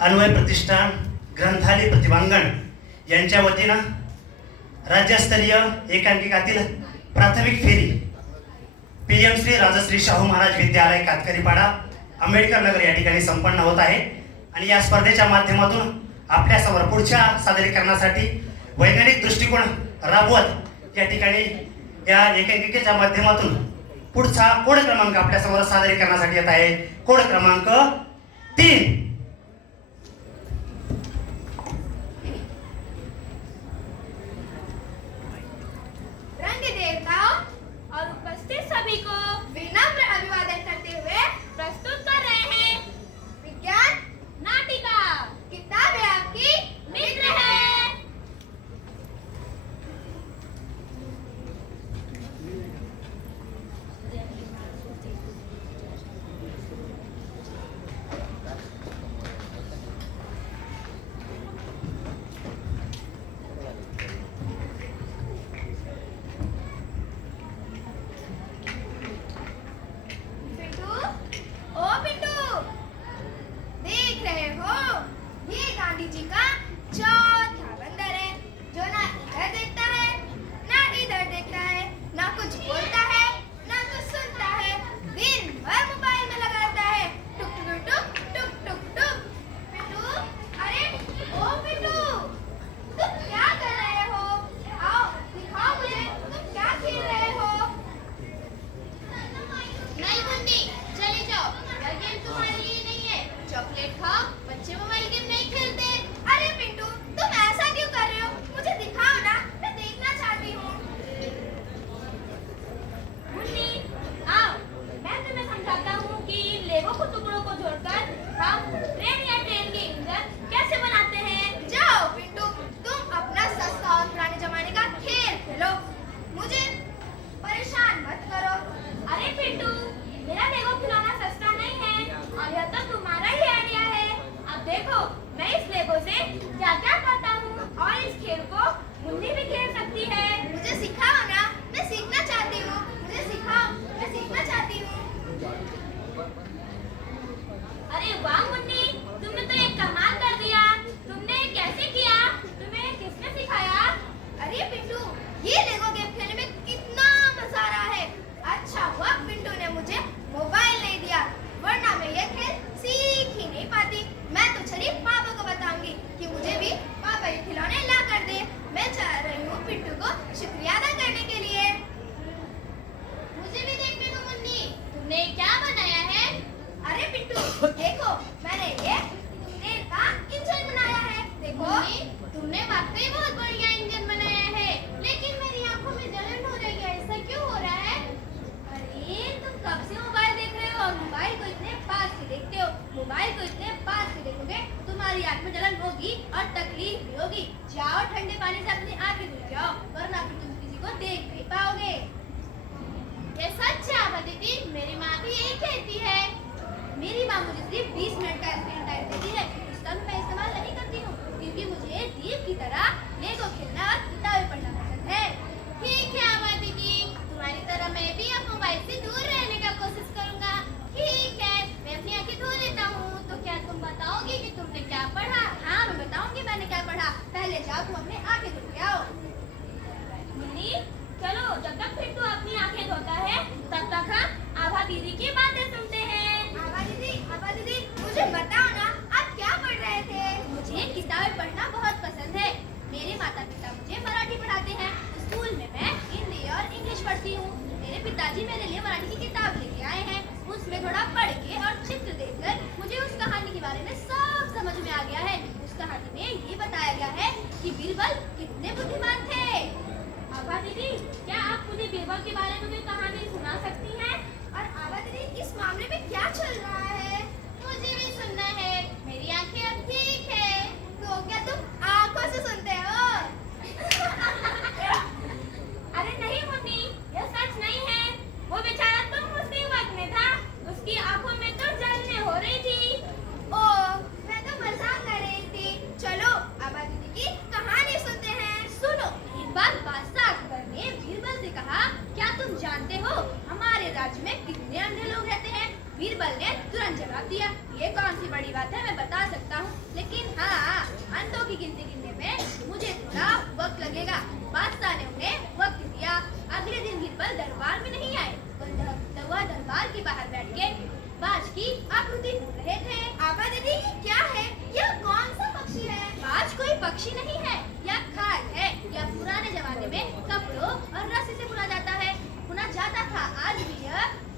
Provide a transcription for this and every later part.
अन्वय प्रतिष्ठान ग्रंथालय प्रतिभांगण यांच्या वतीनं राज्यस्तरीय एकांकिकातील प्राथमिक फेरी PM श्री राजश्री शाहू महाराज विद्यालय कातकरीपाडा आंबेडकर नगर या ठिकाणी संपन्न होत आहे। आणि या स्पर्धेच्या माध्यमातून आपल्यासमोर पुढच्या सादरीकरणासाठी वैज्ञानिक दृष्टिकोन राबवत या ठिकाणी या एकांकिकेच्या माध्यमातून पुढचा कोड क्रमांक आपल्यासमोर सादरीकरणासाठी येत आहे। कोड क्रमांक 3। और उपस्थित सभी को विनम्र अभिवादन करते हुए प्रस्तुत कर रहे हैं विज्ञान नाटिका। किताब है आपकी मित्र है। गांधी जी का चौथा बंदर है जो ना इधर देखता है ना इधर देखता है, ना कुछ बोलता है ना कुछ सुनता है, दिन भर मोबाइल में लगा रहता है। टुक टुक टुक टुक टुक टुक। पिंटू, अरे ओ पिंटू, तुम क्या कर रहे हो? आओ दिखाओ मुझे, तुम क्या खेल रहे हो? नहीं मुन्नी, चले जाओ, यह गेम तुम्हारे लिए नहीं है। चॉकलेट खाओ, बच्चे मोबाइल गेम नहीं खेलते। अरे पिंटू, तुम ऐसा क्यों कर रहे हो? मुझे दिखाओ ना, मैं देखना चाहती हूँ। मुन्नी, आओ, मैं तुम्हें समझाता हूँ कि इन लेगो को टुकड़ों को जोड़कर हम ट्रेन या ट्रेन के इंजन कैसे बनाते हैं। जाओ पिंटू, तुम अपना सस्ता और पुराने जमाने का खेल खेलो, मुझे परेशान मत करो। अरे पिंटू, मेरा लेगो खिलौना सस्ता नहीं है और यह तो तुम्हारा ही आइडिया है। अब देखो, मैं इस लेगो से क्या क्या करता हूँ और इस खेल को मुन्नी भी खेल सकती है। मुझे सिखाओ ना, मैं सीखना चाहती हूँ। मुझे सिखाओ, मैं सीखना चाहती हूँ। अरे वाह मुन्नी, तुमने तो एक कमाल कर दिया। तुमने कैसे किया? तुम्हें किसने सिखाया? अरे पिंटू, ये लेगो गेम खेलने में कितना मजा आ रहा है। अच्छा हुआ पिंटू ने मुझे मोबाइल नहीं दिया, वरना मैं ये खेल सीख ही नहीं पाती। मैं तो चली पापा को बताऊंगी कि मुझे भी पापा ये खिलौने ला कर दे। मैं चाह रही हूँ पिंटू को शुक्रिया अदा करने के लिए। मुझे भी देखने दो मुन्नी, तुमने क्या बनाया है? अरे पिंटू, देखो मैंने ये ट्रेन का इंजन बनाया है। देखो मुन्नी, तुमने वाकई बहुत बढ़िया इंजन बनाया है, लेकिन मेरी आंखों में जलन हो रही है। ऐसा क्यों हो रहा है? अरे तुम कब से मोबाइल देख रहे हो और मोबाइल को इतने पास से देखते हो। मोबाइल को इतने पास से देखोगे तुम्हारी आंख में जलन होगी और तकलीफ भी होगी। जाओ ठंडे पानी से अपनी आंखें धुल जाओ, वरना फिर तुम किसी को देख नहीं पाओगे। ये सच है आभा दीदी, मेरी माँ भी यही कहती है। मेरी माँ मुझे सिर्फ 20 मिनट का स्क्रीन टाइम देती है, उसका भी मैं इस्तेमाल नहीं करती हूँ, क्योंकि मुझे दीप की तरह लेगो खेलना और किताबें पढ़ना पसंद है। ठीक है आभा दीदी, तुम्हारी तरह मैं भी अब मोबाइल से दूर रहने का कोशिश करूंगा। ठीक है, मैं अपनी आंखें धो लेता हूँ। तो क्या तुम बताओगी कि तुमने क्या पढ़ा? हाँ मैं बताऊंगी मैंने क्या पढ़ा। पहले जाओ तुम अपने आंखें धुल के आओ। मुन्नी, चलो, जब तक पिंटू अपनी आंखें धोता है तब तक हम आभा दीदी की बातें सुनते हैं। आभा दीदी, मुझे बताओ ना, आप क्या पढ़ रहे थे? मुझे किताबें पढ़ना बहुत पसंद है। मेरे माता पिता मुझे मराठी पढ़ाते हैं। स्कूल में मैं हिंदी और इंग्लिश पढ़ती हूँ। मेरे पिताजी मेरे लिए मराठी की किताब लेके आए हैं। उसमें थोड़ा पढ़ के और चित्र देखकर मुझे उस कहानी के बारे में सब समझ में आ गया है। उस कहानी में ये बताया गया है कि बीरबल कितने बुद्धिमान थे। आभा दीदी, क्या आप मुझे बीरबल के बारे में कोई कहानी सुना सकती हैं? और आभा दीदी, इस मामले में क्या चल रहा है? मुझे भी सुनना है, मेरी आंखें अब ठीक है। तो क्या तुम आंखों से सुनते हो? अरे नहीं मुन्नी, यह सच नहीं है। वो बेचारा तुम मुसीबत में था, उसकी आंखों में तो जलने हो रही थी। ओह, मैं तो मजाक कर रही थी। चलो आभा दीदी की कहानी सुनते हैं। सुनो, एक बार बादशाह अकबर ने बीरबल से कहा, क्या तुम जानते हो हमारे राज्य में कितने अंधे लोग रहते हैं? बीरबल ने तुरंत जवाब की गिनती गिनने में मुझे थोड़ा वक्त लगेगा। बादशाह ने उन्हें वक्त दिया। अगले दिन बीरबल दरबार में नहीं आए। वह दरबार के बाहर बैठ के बाज की आकृति ढूंढ रहे थे। आभा दीदी, ये क्या है? यह कौन सा पक्षी है? बाज कोई पक्षी नहीं है, यह खाक है। यह पुराने जमाने में कपड़ों और रस्सी से बुना जाता था। आज भी यह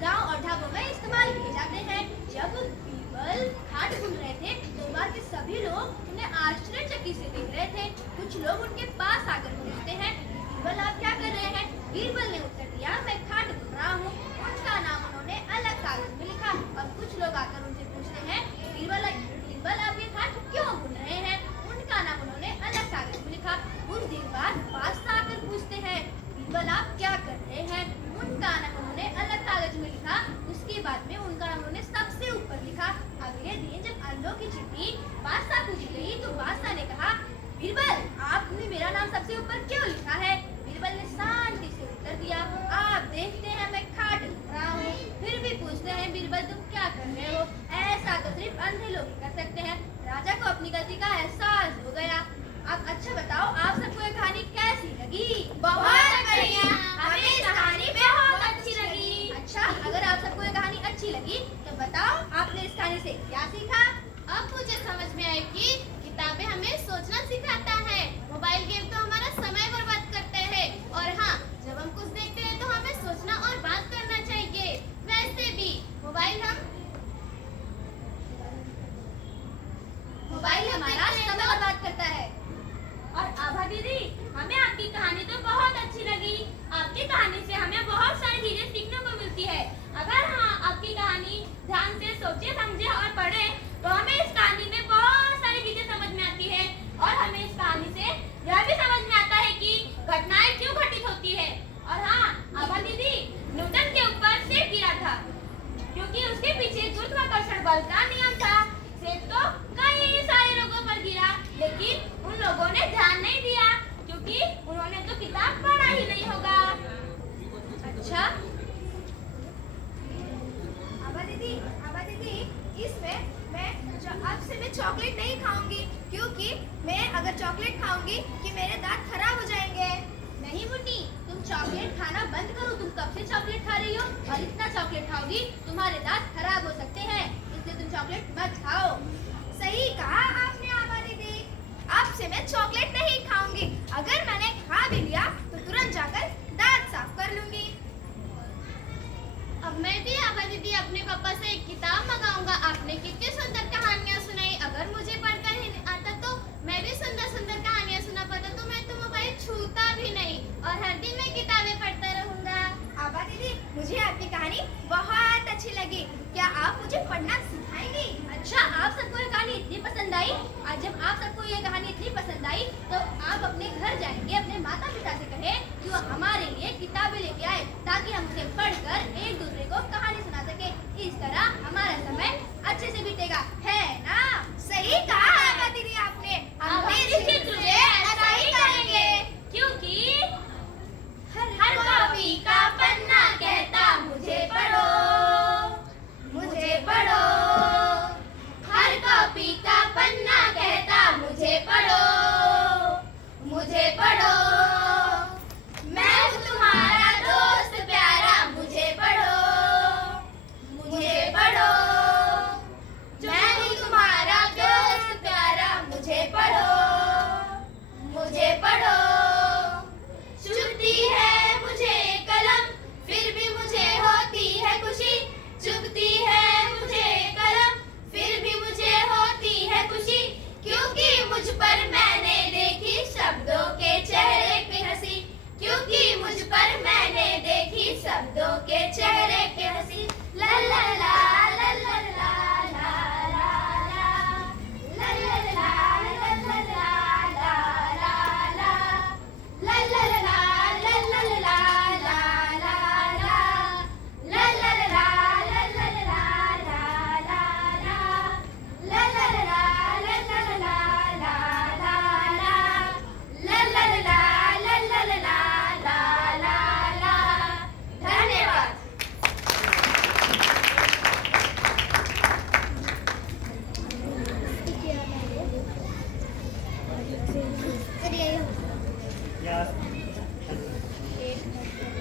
गांव और ढाबों में इस्तेमाल किए जाते हैं। जब बीरबल खाट बुन रहे थे तो बाहर के सभी लोग उन्हें आश्चर्यचकित से देख रहे थे। कुछ लोग उनके पास आकर पूछते हैं, बीरबल आप क्या कर रहे हैं? बीरबल ने उत्तर दिया, मैं खाट बुन रहा हूँ। उनका नाम उन्होंने अलग कागज में लिखा और कुछ लोग आकर उनसे पूछते हैं, बीरबल आप ये खाट क्यों बुन रहे हैं? उनका नाम उन्होंने अलग कागज में लिखा। कुछ देर बाद बादशाह आकर पूछते हैं, बीरबल आप क्या कर रहे हैं? उनका नाम उन्होंने अलग कागज में लिखा। उसके बाद में उनका नाम उन्होंने सबसे ऊपर लिखा। अगले दिन जब अन्नों की चिट्ठी बादशाह को दी गई तो बादशाह ने कहा, बीरबल आपने मेरा नाम सबसे ऊपर क्यों लिखा है? बीरबल ने शांति से उत्तर दिया, आप देखते हैं मैं खाट बुन रहा हूँ। फिर भी पूछते हैं, बीरबल तुम क्या कर रहे हो? ऐसा तो सिर्फ अंधे लोग ही कर सकते हैं। राजा को अपनी गलती का एहसास हो गया। अब अच्छा बताओ, आप सबको ये कहानी कैसी लगी? बहुत बढ़िया, हमें इस कहानी बहुत अच्छी लगी। अच्छा, अगर आप सबको ये कहानी अच्छी लगी तो बताओ आपने इस कहानी से क्या सीखा? अब मुझे समझ में आया कि किताबें हमें सोचना सिखाता है। मोबाइल गेम तो हमारा समय बर्बाद करते हैं। और हाँ, जब हम कुछ देखते हैं तो हमें सोचना और बात करना चाहिए। वैसे भी मोबाइल हमारा समय बर्बाद करता है। और आभा दीदी, हमें आपकी कहानी तो बहुत अच्छी लगी। आपकी कहानी से हमें बहुत सारी चीजें सीखने को मिलती है। अगर हाँ आपकी कहानी ध्यान से सोचे, समझे और पढ़े तो हमें इस कहानी में बहुत सारी चीजें समझ में आती है। और हमें इस कहानी से यह भी समझ में आता है कि घटनाएं क्यों घटित होती है। और हाँ आभा दीदी, न्यूटन के ऊपर सेब गिरा था क्योंकि उसके पीछे गुरुत्वाकर्षण बल का नियम था। सेब तो कई सारे लोगों पर गिरा, लेकिन उन लोगों ने ध्यान नहीं दिया क्योंकि उन्होंने तो किताब पढ़ा ही नहीं होगा। अच्छा, आभा दीदी, इसमें अब से मैं चॉकलेट नहीं खाऊंगी क्योंकि मैं अगर चॉकलेट खाऊंगी कि मेरे दांत खराब हो जाएंगे। नहीं मुन्नी, तुम चॉकलेट खाना बंद करो। तुम कब से चॉकलेट खा रही हो और इतना चॉकलेट खाओगी तुम्हारे दांत खराब हो सकते हैं, इसलिए तुम चॉकलेट मत खाओ। सही कहा आपने आभा दीदी, अब से मैं चॉकलेट नहीं खाऊंगी। अगर मैंने खा भी लिया तो तुरंत जाकर दांत साफ कर लूंगी। अब मैं भी आभा दीदी अपने पापा से एक किताब मंगाऊंगा। आपने कितनी सुंदर कहानियां सुनाई। अगर मुझे पढ़कर ही नहीं आता तो मैं भी सुंदर सुंदर कहानियां सुना पाता तो मैं तो मोबाइल छूता भी नहीं और हर दिन मैं किताबें पढ़ता रहूंगा। आभा दीदी, मुझे आपकी कहानी बहुत अच्छी लगी। क्या आप मुझे पढ़ना सिखाएंगी? अच्छा, आप सबको ये कहानी इतनी पसंद आई। आज जब आप सबको ये कहानी इतनी पसंद आई तो आप अपने घर जाएंगे, अपने माता पिता से कहें कि वो हमारे लिए किताबें लेके आए ताकि हम उसे पढ़कर एक दूसरे को कहानी सुना सके। इस तरह हमारा समय अच्छे से बीतेगा।